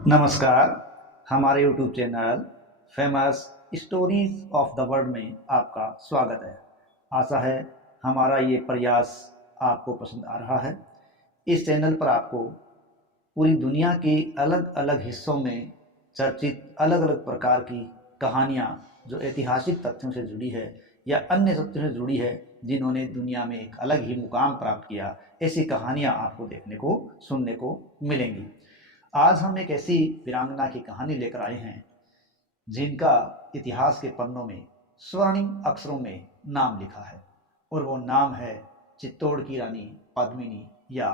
नमस्कार। हमारे YouTube channel famous stories of the world में आपका स्वागत है। आशा है हमारा ये प्रयास आपको पसंद आ रहा है। इस चैनल पर आपको पूरी दुनिया के अलग अलग हिस्सों में चर्चित अलग अलग प्रकार की कहानियाँ जो ऐतिहासिक तथ्यों से जुड़ी है या अन्य तथ्यों से जुड़ी है, जिन्होंने दुनिया में एक अलग ही मुकाम प्राप्त किया, ऐसी कहानियाँ आपको देखने को सुनने को मिलेंगी। आज हम एक ऐसी वीरांगना की कहानी लेकर आए हैं जिनका इतिहास के पन्नों में स्वर्णिम अक्षरों में नाम लिखा है, और वो नाम है चित्तौड़ की रानी पद्मिनी या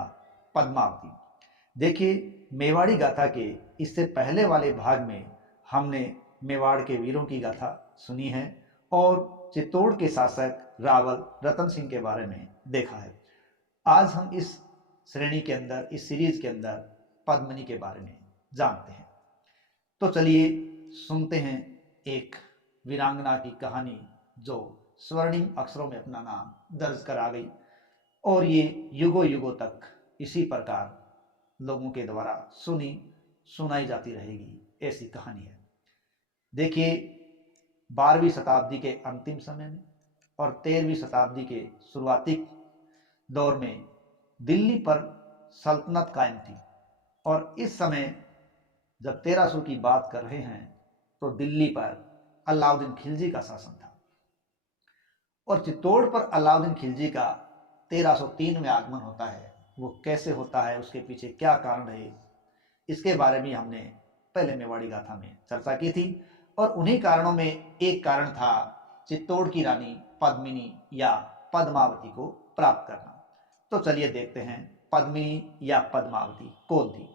पद्मावती। देखिए, मेवाड़ी गाथा के इससे पहले वाले भाग में हमने मेवाड़ के वीरों की गाथा सुनी है और चित्तौड़ के शासक रावल रतन सिंह के बारे में देखा है। आज हम इस श्रेणी के अंदर, इस सीरीज के अंदर पद्मिनी के बारे में जानते हैं। तो चलिए सुनते हैं एक वीरांगना की कहानी जो स्वर्णिम अक्षरों में अपना नाम दर्ज करा गई, और ये युगों युगों तक इसी प्रकार लोगों के द्वारा सुनाई जाती रहेगी, ऐसी कहानी है। देखिए, 12वीं शताब्दी के अंतिम समय में और 13वीं शताब्दी के शुरुआती दौर में दिल्ली पर सल्तनत कायम थी, और इस समय जब 1300 की बात कर रहे हैं तो दिल्ली पर अलाउद्दीन खिलजी का शासन था। और चित्तौड़ पर अलाउद्दीन खिलजी का 1303 में आगमन होता है। वो कैसे होता है, उसके पीछे क्या कारण है, इसके बारे में हमने पहले मेवाड़ी गाथा में चर्चा की थी। और उन्हीं कारणों में एक कारण था चित्तौड़ की रानी पद्मिनी या पद्मावती को प्राप्त करना। तो चलिए देखते हैं पद्मिनी या पद्मावती कौन थी।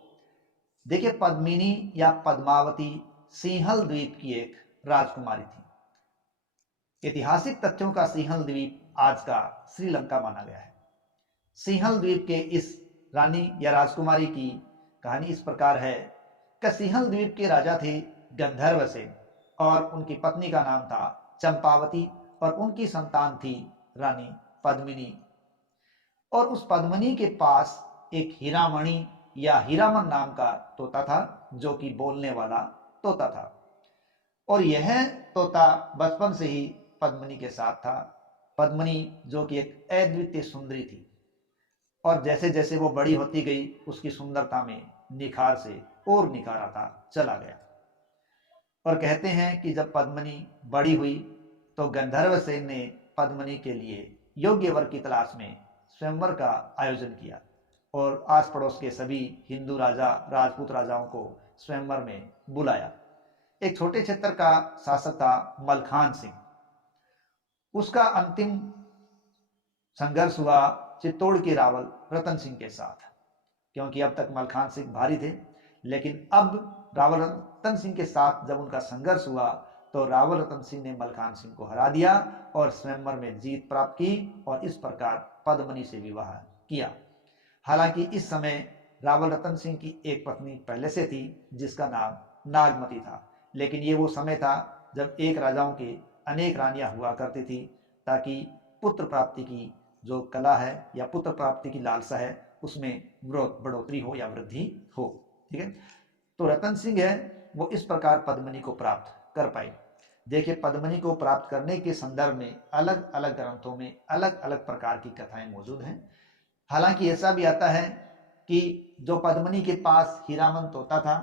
देखिए, पद्मिनी या पद्मावती सिंहल द्वीप की एक राजकुमारी थी। ऐतिहासिक तथ्यों का सिंहल द्वीप आज का श्रीलंका माना गया है। सिंहल द्वीप के इस रानी या राजकुमारी की कहानी इस प्रकार है कि सिंहल द्वीप के राजा थे गंधर्वसेन, और उनकी पत्नी का नाम था चंपावती, और उनकी संतान थी रानी पद्मिनी। और उस पद्मिनी के पास एक हीरामणि या हीरामन नाम का तोता था, जो कि बोलने वाला तोता था। और यह तोता बचपन से ही पद्मिनी के साथ था। पद्मिनी जो कि एक अद्वितीय सुंदरी थी, और जैसे जैसे वो बड़ी होती गई उसकी सुंदरता में निखार से और निखार आता चला गया। और कहते हैं कि जब पद्मिनी बड़ी हुई तो गंधर्वसेन ने पद्मिनी के लिए योग्य वर की तलाश में स्वयंवर का आयोजन किया, और आस पड़ोस के सभी हिंदू राजा, राजपूत राजाओं को स्वयंवर में बुलाया। एक छोटे क्षेत्र का शासक था मलखान सिंह। उसका अंतिम संघर्ष हुआ चित्तौड़ के रावल रतन सिंह के साथ, क्योंकि अब तक मलखान सिंह भारी थे, लेकिन अब रावल रतन सिंह के साथ जब उनका संघर्ष हुआ तो रावल रतन सिंह ने मलखान सिंह को हरा दिया और स्वयंवर में जीत प्राप्त की, और इस प्रकार पद्मिनी से विवाह किया। हालांकि इस समय रावल रतन सिंह की एक पत्नी पहले से थी जिसका नाम नागमती था, लेकिन ये वो समय था जब एक राजाओं के अनेक रानियां हुआ करती थी, ताकि पुत्र प्राप्ति की जो कला है या पुत्र प्राप्ति की लालसा है उसमें बढ़ोतरी हो या वृद्धि हो। ठीक है, तो रतन सिंह है वो इस प्रकार पद्मिनी को प्राप्त कर पाए। देखिए, पद्मिनी को प्राप्त करने के संदर्भ में अलग अलग ग्रंथों में अलग अलग प्रकार की कथाएं मौजूद हैं। हालांकि ऐसा भी आता है कि जो पद्मिनी के पास हीरामन तोता था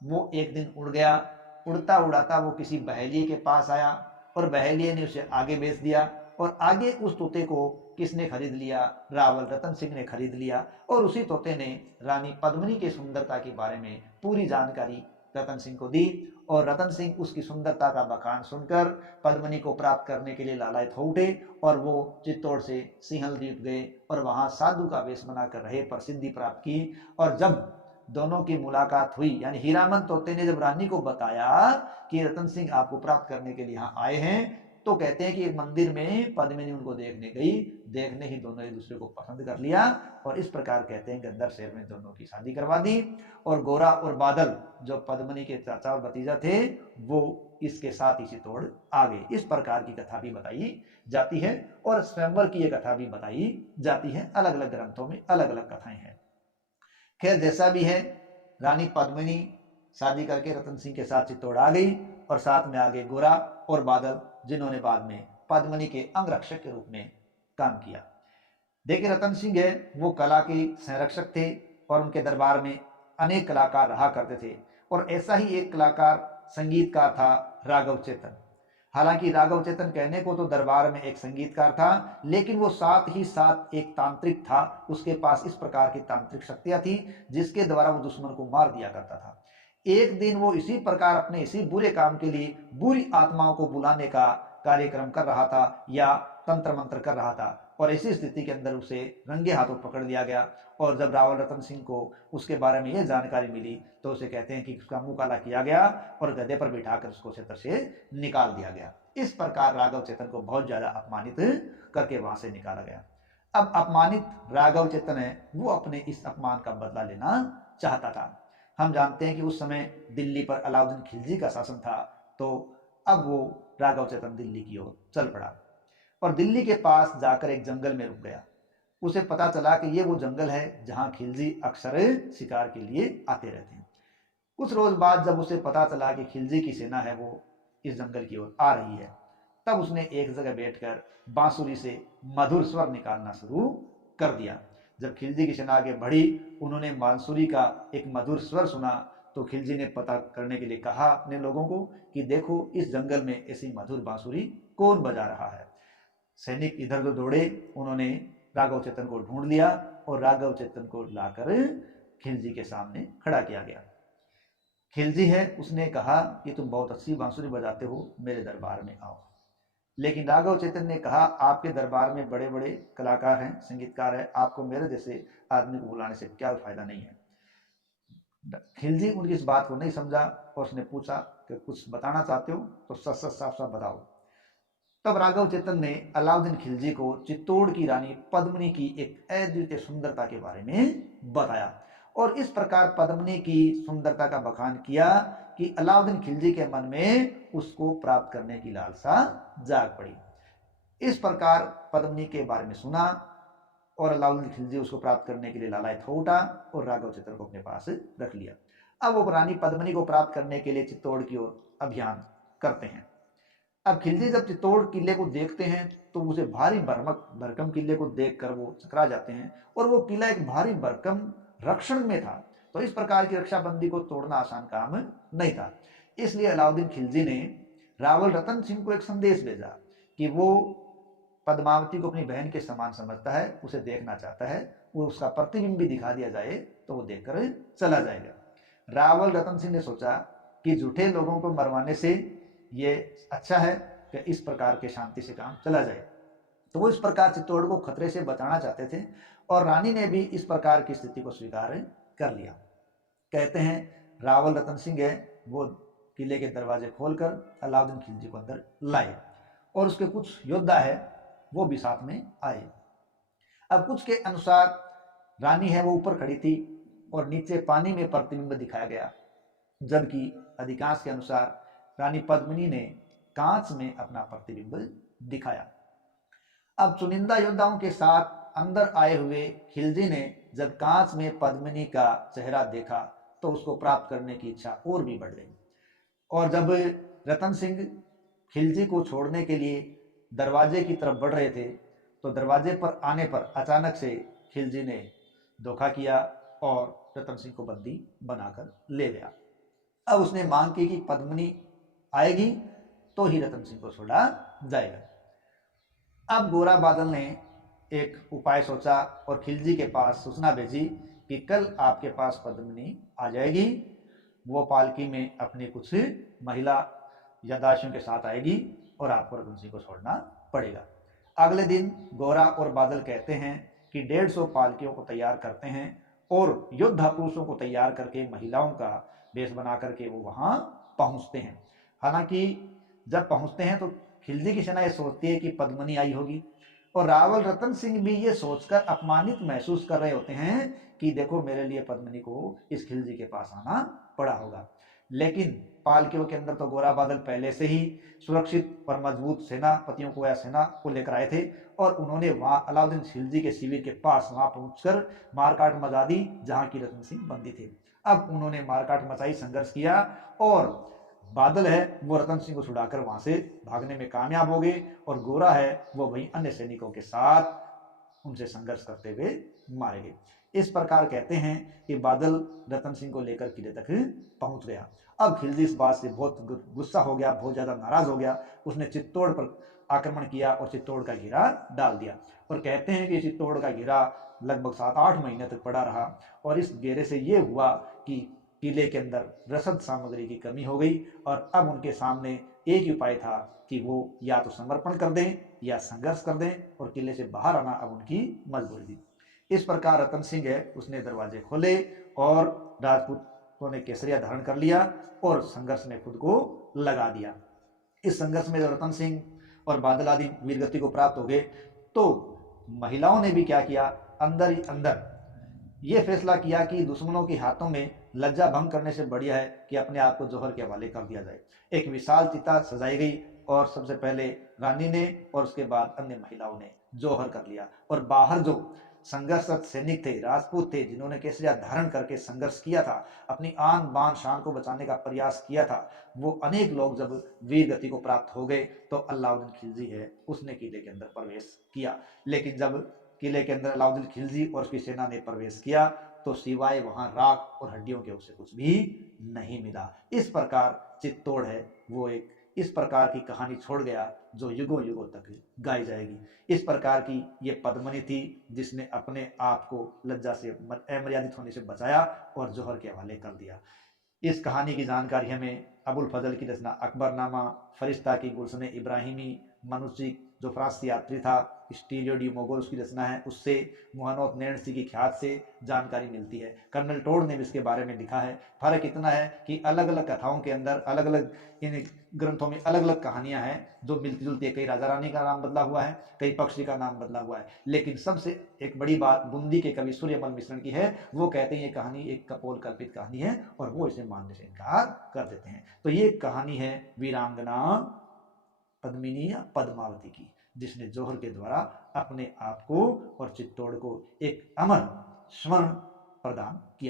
वो एक दिन उड़ गया। उड़ता उड़ाता वो किसी बहेलिए के पास आया, और बहेलिए ने उसे आगे बेच दिया, और आगे उस तोते को किसने खरीद लिया? रावल रतन सिंह ने खरीद लिया। और उसी तोते ने रानी पद्मिनी के सुंदरता के बारे में पूरी जानकारी रतन सिंह को दी, और रतन सिंह उसकी सुंदरता का बखान सुनकर पद्मिनी को प्राप्त करने के लिए लालायित हो उठे, और वो चित्तौड़ से सिंहल द्वीप गए और वहां साधु का वेश बनाकर रहे, प्रसिद्धि प्राप्त की। और जब दोनों की मुलाकात हुई, यानी हीरामन तोते ने जब रानी को बताया कि रतन सिंह आपको प्राप्त करने के लिए यहाँ आए हैं, तो कहते हैं कि एक मंदिर में पद्मिनी उनको देखने गई। देखने ही दोनों एक दूसरे को पसंद कर लिया, और इस प्रकार कहते हैं गंदर शहर में दोनों की शादी करवा दी। और गोरा और बादल जो पद्मिनी के चाचा और भतीजा थे वो इसके साथ ही चित्तौड़ आ गए। इस प्रकार की कथा भी बताई जाती है, और स्वयंवर की यह कथा भी बताई जाती है। अलग अलग ग्रंथों में अलग अलग कथाएं हैं। खैर, जैसा भी है, रानी पद्मिनी शादी करके रतन सिंह के साथ चित्तौड़ आ गई और साथ में आगे गोरा और बादल, जिन्होंने बाद में पद्मिनी के अंगरक्षक के रूप में काम किया। देखिए रतन सिंह है वो कला के संरक्षक थे और उनके दरबार में अनेक कलाकार रहा करते थे और ऐसा ही एक कलाकार संगीतकार था राघव चेतन। हालांकि राघव चेतन कहने को तो दरबार में एक संगीतकार था, लेकिन वो साथ ही साथ एक तांत्रिक था। उसके पास इस प्रकार की तांत्रिक शक्तियां थी जिसके द्वारा वो दुश्मन को मार दिया करता था। एक दिन वो इसी प्रकार अपने इसी बुरे काम के लिए बुरी आत्माओं को बुलाने का कार्यक्रम कर रहा था या तंत्र मंत्र कर रहा था और ऐसी स्थिति के अंदर उसे रंगे हाथों पकड़ लिया गया। और जब रावल रतन सिंह को उसके बारे में यह जानकारी मिली तो उसे कहते हैं कि उसका मुंह काला किया गया और गधे पर बिठाकर उसको क्षेत्र से निकाल दिया गया। इस प्रकार राघव चेतन को बहुत ज्यादा अपमानित करके वहां से निकाला गया। अब अपमानित राघव चेतन है वो अपने इस अपमान का बदला लेना चाहता था। हम जानते हैं कि उस समय दिल्ली पर अलाउद्दीन खिलजी का शासन था, तो अब वो राघव चेतन दिल्ली की ओर चल पड़ा और दिल्ली के पास जाकर एक जंगल में रुक गया। उसे पता चला कि ये वो जंगल है जहां खिलजी अक्सर शिकार के लिए आते रहते हैं। कुछ रोज बाद जब उसे पता चला कि खिलजी की सेना है वो इस जंगल की ओर आ रही है, तब उसने एक जगह बैठकर बांसुरी से मधुर स्वर निकालना शुरू कर दिया। जब खिलजी की सेना आगे बढ़ी, उन्होंने बांसुरी का एक मधुर स्वर सुना तो खिलजी ने पता करने के लिए कहा अपने लोगों को कि देखो इस जंगल में ऐसी मधुर बांसुरी कौन बजा रहा है। सैनिक इधर उधर दौड़े, उन्होंने राघव चेतन को ढूंढ लिया और राघव चेतन को लाकर खिलजी के सामने खड़ा किया गया। खिलजी है उसने कहा कि तुम बहुत अच्छी बांसुरी बजाते हो, मेरे दरबार में आओ। लेकिन राघव चेतन ने कहा आपके दरबार में बड़े बड़े कलाकार हैं, संगीतकार हैं, आपको मेरे जैसे आदमी को बुलाने से क्या फायदा नहीं है। खिलजी उनकी इस बात को नहीं समझा और उसने पूछा कि कुछ बताना चाहते हो तो सच सच साफ साफ बताओ। तब राघव चेतन ने अलाउद्दीन खिलजी को चित्तौड़ की रानी पद्मिनी की एक अद्वितीय सुंदरता के बारे में बताया और इस प्रकार पद्मिनी की सुंदरता का बखान किया कि अलाउद्दीन खिलजी के मन में उसको प्राप्त करने की लालसा जाग पड़ी। इस प्रकार पद्मिनी के बारे में सुना और अलाउद्दीन खिलजी उसको प्राप्त करने के लिए लालायित हो उठा और राघव चेतन को अपने पास रख लिया। अब वो रानी पद्मिनी को प्राप्त करने के लिए चित्तौड़ की ओर अभियान करते हैं। अब खिलजी जब चित्तौड़ किले को देखते हैं तो उसे भारी भरकम किले को देखकर वो चकरा जाते हैं और वो किला एक भारी भरकम रक्षण में था, तो इस प्रकार की रक्षाबंदी को तोड़ना आसान काम नहीं था। इसलिए अलाउद्दीन खिलजी ने रावल रतन सिंह को एक संदेश भेजा कि वो पद्मावती को अपनी बहन के समान समझता है, उसे देखना चाहता है, वो उसका प्रतिबिंब भी दिखा दिया जाए तो वो देखकर चला जाएगा। रावल रतन सिंह ने सोचा कि झूठे लोगों को मरवाने से ये अच्छा है कि इस प्रकार के शांति से काम चला जाए, तो वो इस प्रकार चित्तौड़ को खतरे से बचाना चाहते थे और रानी ने भी इस प्रकार की स्थिति को स्वीकार कर लिया। कहते हैं रावल रतन सिंह है वो किले के दरवाजे खोलकर अलाउद्दीन खिलजी को अंदर लाए और उसके कुछ योद्धा है वो भी साथ में आए। अब कुछ के अनुसार रानी है वो ऊपर खड़ी थी और नीचे पानी में प्रतिबिंब दिखाया गया, जबकि अधिकांश के अनुसार रानी पद्मिनी ने कांच में अपना प्रतिबिंब दिखाया। अब चुनिंदा योद्धाओं के साथ अंदर आए हुए खिलजी ने जब कांच में पद्मिनी का चेहरा देखा तो उसको प्राप्त करने की इच्छा और भी बढ़ गई और जब रतन सिंह खिलजी को छोड़ने के लिए दरवाजे की तरफ बढ़ रहे थे तो दरवाजे पर आने पर अचानक से खिलजी ने धोखा किया और रतन सिंह को बंदी बनाकर ले गया। अब उसने मांग की कि पद्मिनी आएगी तो ही रतन सिंह को छोड़ा जाएगा। अब गोरा बादल ने एक उपाय सोचा और खिलजी के पास सूचना भेजी कि कल आपके पास पद्मिनी आ जाएगी, वो पालकी में अपनी कुछ महिला या दासियों के साथ आएगी और आपको रतन सिंह को छोड़ना पड़ेगा। अगले दिन गोरा और बादल कहते हैं कि 150 पालकियों को तैयार करते हैं और योद्धा पुरुषों को तैयार करके महिलाओं का वेश बना करके वो वहां पहुंचते हैं। हालांकि जब पहुंचते हैं तो खिलजी की सेना ये सोचती है कि पद्मिनी आई होगी और रावल रतन सिंह भी ये सोचकर अपमानित महसूस कर रहे होते हैं कि देखो मेरे लिए पद्मिनी को इस खिलजी के पास आना पड़ा होगा। लेकिन पालकियों के अंदर तो गोरा बादल पहले से ही सुरक्षित और मजबूत सेनापतियों को या सेना को लेकर आए थे और उन्होंने वहां अलाउद्दीन खिलजी के शिविर के पास वहां पहुंचकर मारकाट मचा दी जहां की रतन सिंह बंदी थे। अब उन्होंने मारकाट मचाई, संघर्ष किया और बादल है वो रतन सिंह को छुड़ाकर वहां से भागने में कामयाब हो गए और गोरा है वो वहीं अन्य सैनिकों के साथ उनसे संघर्ष करते हुए मारे गए। इस प्रकार कहते हैं कि बादल रतन सिंह को लेकर किले तक पहुंच गया। अब खिलजी इस बात से बहुत गुस्सा हो गया, बहुत ज्यादा नाराज हो गया। उसने चित्तौड़ पर आक्रमण किया और चित्तौड़ का घेरा डाल दिया। और कहते हैं कि चित्तौड़ का घेरा लगभग 7-8 महीने तक पड़ा रहा और इस घेरे से ये हुआ कि किले के अंदर रसद सामग्री की कमी हो गई और अब उनके सामने एक ही उपाय था कि वो या तो समर्पण कर दें या संघर्ष कर दें और किले से बाहर आना अब उनकी मजबूरी थी। इस प्रकार रतन सिंह है उसने दरवाजे खोले और राजपूतों ने केसरिया धारण कर लिया और संघर्ष में खुद को लगा दिया। इस संघर्ष में जब रतन सिंह और बादल आदि वीरगति को प्राप्त हो गए तो महिलाओं ने भी क्या किया, अंदर ही अंदर ये फैसला किया कि दुश्मनों के हाथों में लज्जा भंग करने से बढ़िया है कि अपने आप को जौहर के हवाले कर दिया जाए। एक विशाल चिता सजाई गई और सबसे पहले रानी ने और उसके बाद अन्य महिलाओं ने जौहर कर लिया और बाहर जो संघर्षरत सैनिक थे, राजपूत थे, जिन्होंने केसरिया धारण करके संघर्ष किया था, अपनी आन बान शान को बचाने का प्रयास किया था, वो अनेक लोग जब वीर गति को प्राप्त हो गए तो अलाउद्दीन खिलजी है उसने किले के अंदर प्रवेश किया। लेकिन जब किले के अंदर अलाउद्दीन खिलजी और उसकी सेना ने प्रवेश किया तो सिवाय वहां राख और हड्डियों के उसे कुछ भी नहीं मिला। इस प्रकार चित्तौड़ है वो एक इस प्रकार की कहानी छोड़ गया जो युगों युगों तक गाई जाएगी। इस प्रकार की ये पद्मनी थी जिसने अपने आप को लज्जा से अमर्यादित होने से बचाया और जौहर के हवाले कर दिया। इस कहानी की जानकारी हमें अबुल फजल की रचना अकबरनामा, फरिश्ता की गुलशन इब्राहिमी, मनुष्य जो फ्रांसी यात्री था, स्टीरियो डी मोगल उसकी रचना है, उससे मोहनोत नैणसी की ख्यात से जानकारी मिलती है। कर्नल टोड ने भी इसके बारे में लिखा है। फर्क इतना है कि अलग अलग कथाओं के अंदर अलग अलग इन ग्रंथों में अलग अलग कहानियां हैं जो मिलती जुलती है। कई राजा रानी का नाम बदला हुआ है, कई पक्षी का नाम बदला हुआ है, लेकिन सबसे एक बड़ी बात बूंदी के कवि सूर्यमल मिश्रण की है। वो कहते हैं ये कहानी एक कपोल कल्पित कहानी है और वो इसे मानने से इनकार कर देते हैं। तो ये कहानी है वीरांगना पद्मिनी या पद्मावती की, जिसने जौहर के द्वारा अपने आप को और चित्तौड़ को एक अमर स्मरण प्रदान किया।